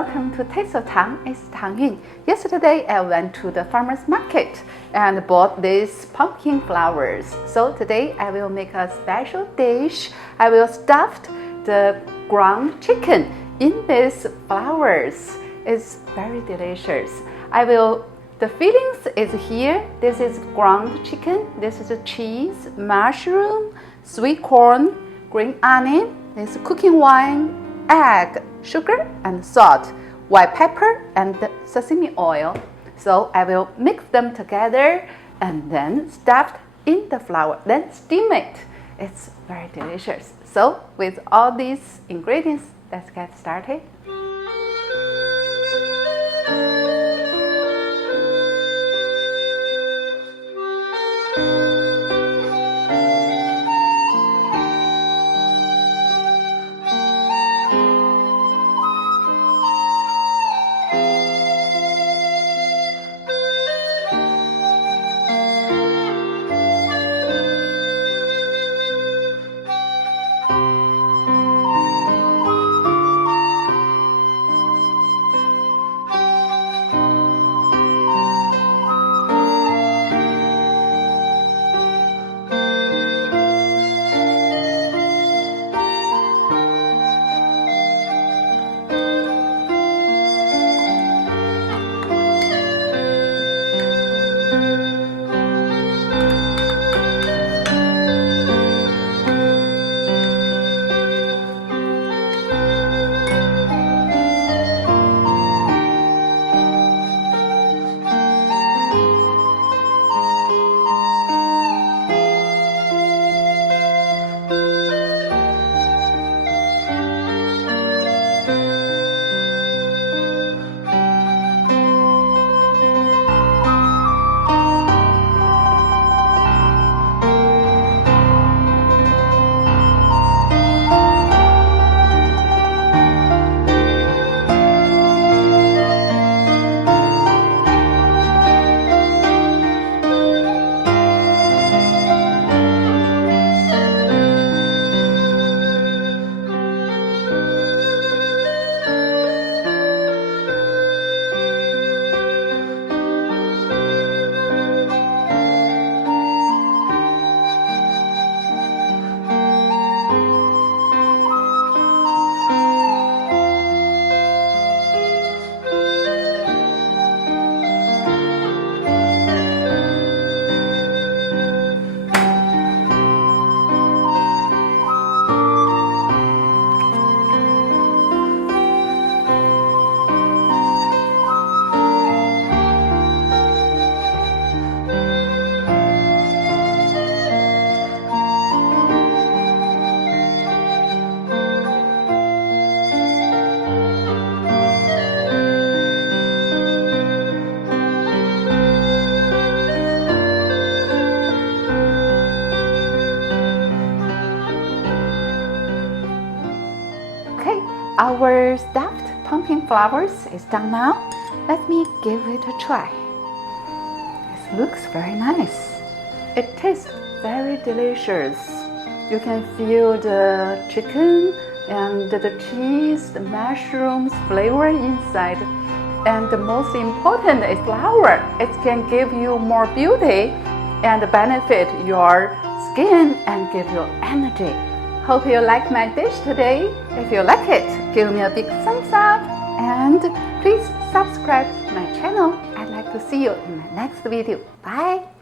welcome to Taste of Tang. It's Tang Yun. Yesterday I went to the farmer's market and bought these pumpkin flowers. So today I will make a special dish. I will stuff the ground chicken in these flowers. It's very delicious. The fillings is here. This is ground chicken. This is cheese, mushroom, sweet corn, green onion. This is cooking wine, egg, sugar and salt, white pepper and sesame oil. So I will mix them together and then stuff in the flour, then steam it. It's very delicious. So with all these ingredients, let's get started. Our stuffed pumpkin flowers is done now. Let me give it a try. It looks very nice. It tastes very delicious. You can feel the chicken and the cheese, the mushrooms flavor inside. And the most important is flour. It can give you more beauty and benefit your skin and give you energy. Hope you like my dish today. If you like it, give me a big thumbs up and please subscribe to my channel. I'd like to see you in my next video. Bye!